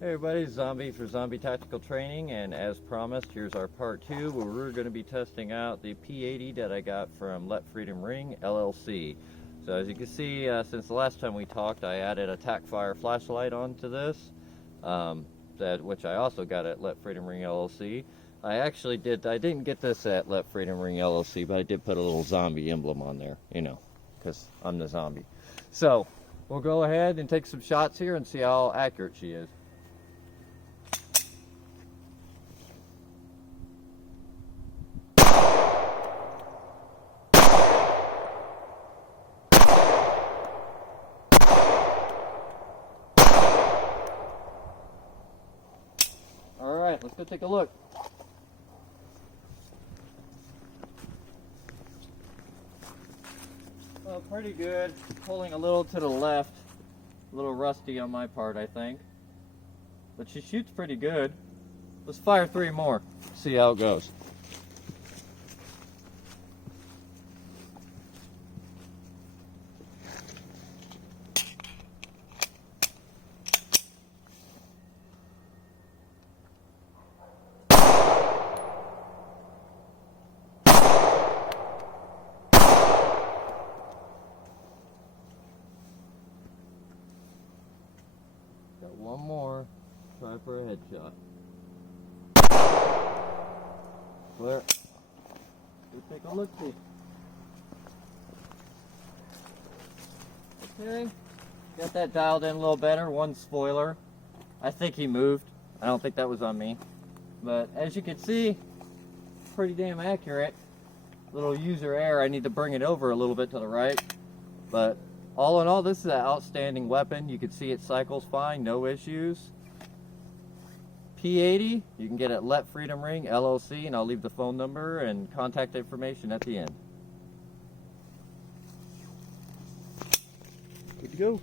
Hey everybody, Zombie for Zombie Tactical Training, and as promised, here's our part 2 where we're going to be testing out the P80 that I got from Let Freedom Ring, LLC. So as you can see, since the last time we talked, I added a TacFire flashlight onto this, which I also got at Let Freedom Ring, LLC. I didn't get this at Let Freedom Ring, LLC, but I did put a little zombie emblem on there, you know, because I'm the zombie. So we'll go ahead and take some shots here and see how accurate she is. Alright, let's go take a look. Well, pretty good. Pulling a little to the left. A little rusty on my part, I think. But she shoots pretty good. Let's fire 3 more. See how it goes. Got one more. Try for a headshot. Clear. Let's take a look-see. Okay. Got that dialed in a little better. One spoiler. I think he moved. I don't think that was on me. But as you can see, pretty damn accurate. Little user error. I need to bring it over a little bit to the right. But all in all, this is an outstanding weapon. You can see it cycles fine, no issues. P80, you can get it at Let Freedom Ring, LLC, and I'll leave the phone number and contact information at the end. Good to go.